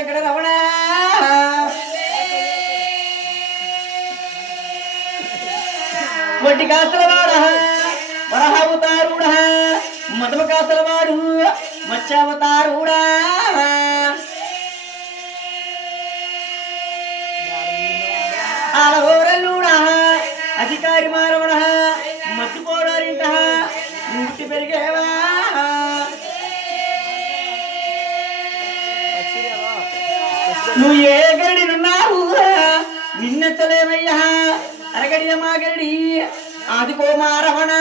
వెంకట రమణ వడ్డి కాసలవాడ. వరహావతారుడ మధుమ కాసలవాడు. మత్స్యావతారుడా ఆలవోరల్లుడా. అధికారి మారవడ మత్తిపోడారింట ముట్టి పెరిగేవా. నువ్వు ఏ గడినున్నావు నిన్నెచ్చలేమయ్యా అరగడియ మా గడి ఆదికో మారవణ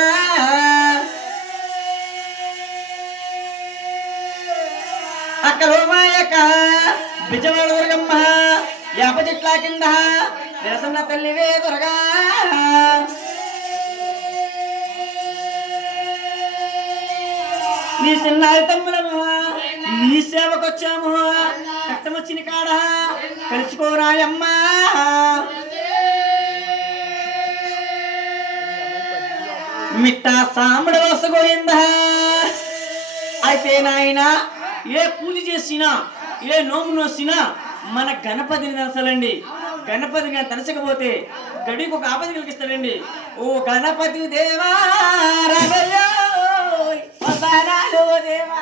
అక్కలో మా యొక్క బిజవాడ దుర్గమ్మ యాప చెట్ల కింద నిరసన తల్లివే దుర్గా. నీ చిన్నారి తమ్ములము నీ సేవకొచ్చాము. కష్టమొచ్చిన కాడ. తెలుసుకోరాయమ్మా మిట్టా సాముడ వసగోయిందా అయితే నాయన ఏ పూజ చేసినా ఏ నోము నోసినా మన గణపతిని తలసలండి. గణపతి గాని తలసకపోతే గడికి ఒక ఆపద కలిగిస్తాడండి. ఓ గణపతి దేవా దేవా.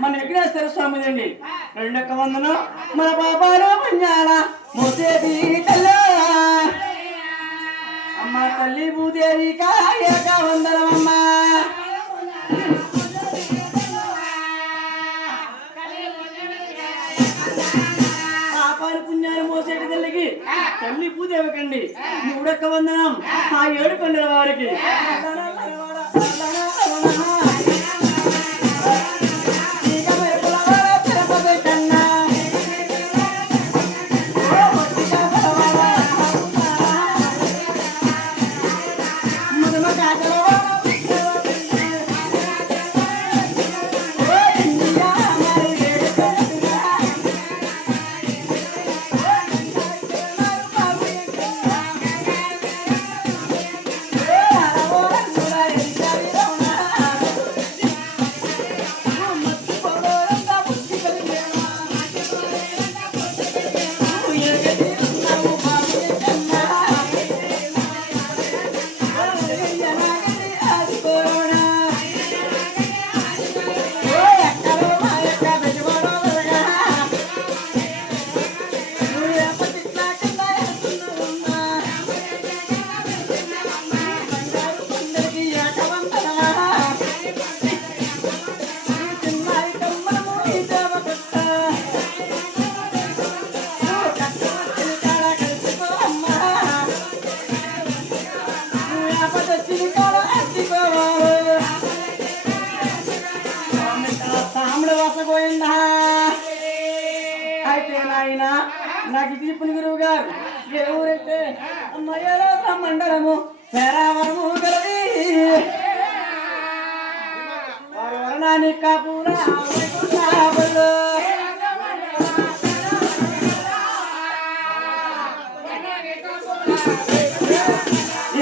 మన విఘ్నేశ్వర స్వామి అండి. రెండొక్క వందనం మన పాపాలు పుణ్యాల మోసేది తల్లి అమ్మ తల్లి భూదేవి కాయక వందనం అమ్మా. పాపాలు పుణ్యాలు మోసేటి తల్లికి తల్లి పూదేవకండి మూడొక్క వందనం ఆ ఏడు కొండల వారికి. పోయిందా నాకు ఇది చెప్పిన గురువు గారు. ఏ ఊరైతే అమ్మయ్యలో మండలము పేరావరము గలది. నాని కాపుర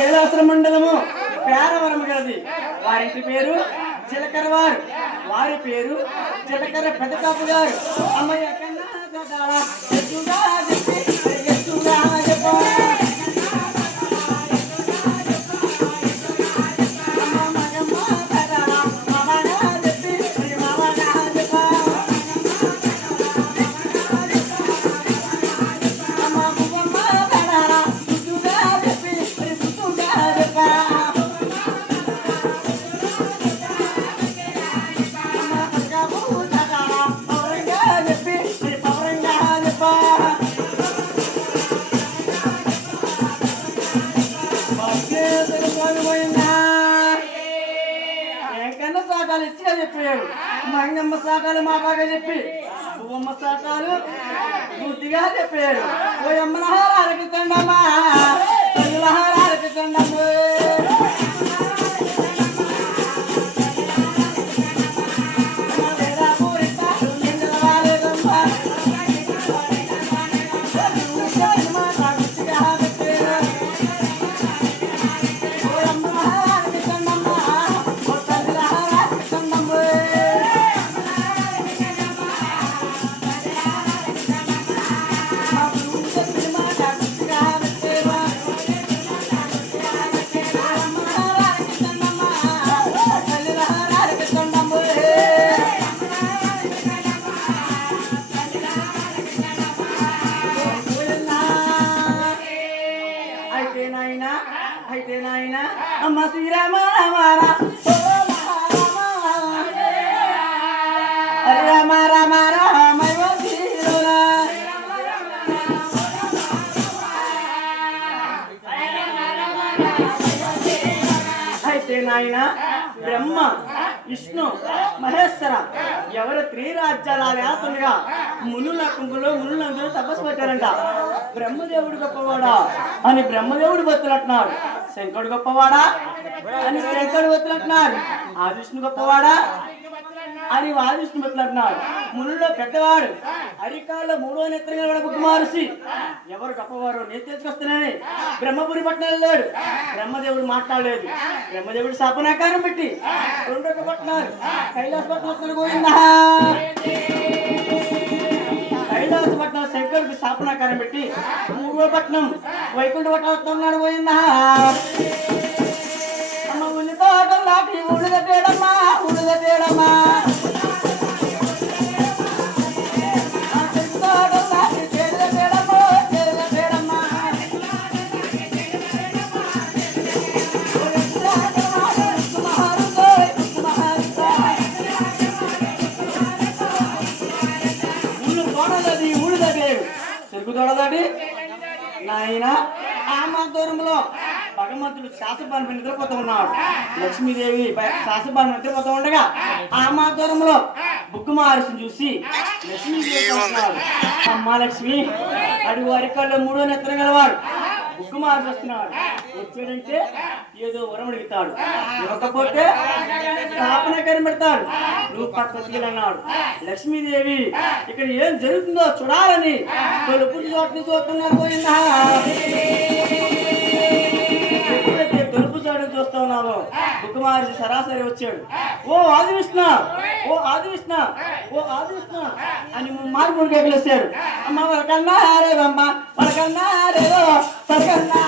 ఏలాసుర మండలము పేరవరం గలది. వారింటి పేరు చిలకర వారు వారి పేరు చిలకర పెదకాపు గారు అమ్మయ్య కన్నా గదాడ, ఎత్తుగా చెప్పి, ఎత్తుగా ఇచ్చిగా మంగమ్మ సాకాలు మా బాగా చెప్పి. పువ్వమ్మ సాకాలు బుద్ధిగా చెప్పాడు ఓ అమ్మ నా అయితే నాయన అమ్మ శ్రీరామ రామ రామ రామ అయితే నాయన బ్రహ్మ విష్ణు మహేశ్వర ఎవరు త్రిరాజ్యాల వ్యాసులుగా మునుల కుంకులు మునులందరూ తపస్సు పెట్టారంట. బ్రహ్మదేవుడు గొప్పవాడా? అని బ్రహ్మదేవుడు బతులంటున్నాడు శంకరుడు గొప్పవాడా? అని శంకరుడు బతులంటున్నారు ఆ విష్ణు గొప్పవాడా? అని వాదిష్ణు బతులంటున్నాడు మునుల్లో పెద్దవాడు. అరికాల్లో మూడో నేత్రంగా కూడా కుమారుసి ఎవరు గొప్పవారు నేను తెలుసుకొస్తున్నానని బ్రహ్మపురి పట్టణం వెళ్ళాడు. బ్రహ్మదేవుడు మాట్లాడలేదు. బ్రహ్మదేవుడు శాపనాకారం పెట్టి రెండు పట్టణాలు. కైలాస పట్టణం పోయిందా శంకరుడికి పెట్టి మూడో వైకుంఠ పట్టణం పోయిందా? అమ్మ ఉల్లి తోటలు దాటి ఉడిద తేడమ్మా. చెరుకు నాయన ఆ దూరంలో భగవంతుడు శాసపాన్ని నిద్రపోతూ ఉన్నాడు. లక్ష్మీదేవి బయ- నిద్రపోతూ ఉండగా ఆ దూరంలో బుక్కు మహర్షిని చూసి లక్ష్మీదేవి అమ్మా అమ్మ లక్ష్మి అడుగు అరికాల్లో మూడో నెత్తన గలవాడు. బుక్కు మహర్షి వస్తున్నాడు. వచ్చాడంటే ఏదో వరం అడుగుతాడు. ఇవ్వకపోతే స్థాపన కనిపెడతాడు నువ్వు పక్కకి అన్నాడు లక్ష్మీదేవి ఇక్కడ ఏం జరుగుతుందో చూడాలని తలుపు చోట్ని చూస్తున్నారు పోయిందా? చాటు చూస్తా ఉన్నావో బుక్కుమారి సరాసరి వచ్చాడు. ఓ ఆది విష్ణు ఓ ఆది విష్ణు ఓ ఆది విష్ణు అని మారు మూడు కేకలు వచ్చాడు అమ్మ వరకన్నా రేదమ్మ వరకన్నా రేదో వరకన్నా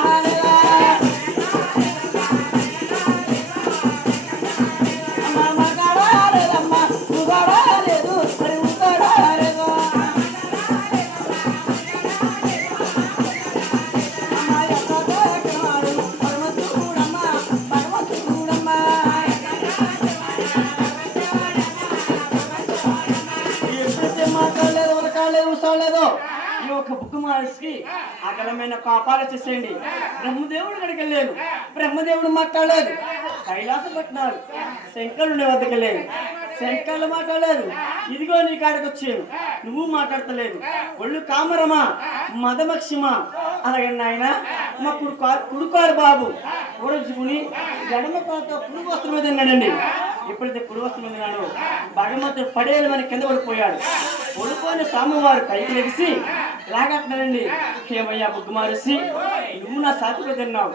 లేదు ఉరకాలేదు ఈ యొక్క బుక్ మహర్షికి అకలమైన పాపాలు చేసేయండి. బ్రహ్మదేవుడు ఇక్కడికి వెళ్ళాను. బ్రహ్మదేవుడు మాట్లాడలేదు. కైలాసం పట్టినాడు శంకరుని వద్దకు లేను శంకర్లు మాట్లాడలేదు. ఇదిగో నీ కాడికి వచ్చాను. నువ్వు మాట్లాడతలేదు. ఒళ్ళు కామరమా? మదమక్షిమా? అలాగే నాయన మా కుడుకారు కుడుకారు బాబు. కూడజుకుని ఎడమ పాత పురుగు వస్త్రం మీద ఉన్నాడండి. ఎప్పుడైతే పురుగు వస్త్రం మీద ఉన్నాడో. భగవంతుడు పడేయమని కింద పడిపోయాడు. పడిపోయిన స్వామివారు పైకి లెగిసి ఎలాగంటారండి ఏమయ్యా బుగ్గుమారుసి నువ్వు నా సాతిలో తిన్నావు.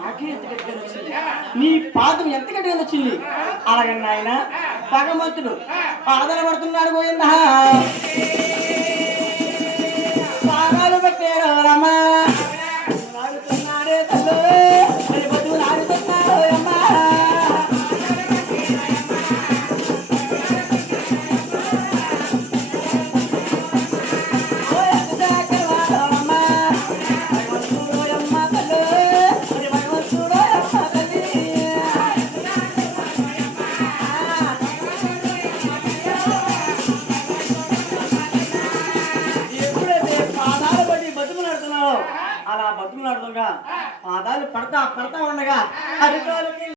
నాకే ఎంతకంటే వచ్చింది నీ పాదం ఎంతకంటే వచ్చింది అలాగన్నా ఆయన పగమంతుడు పాదన పడుతున్నాడు పోయిందా కొడతా కొడతా ఉండగా హరితోలకి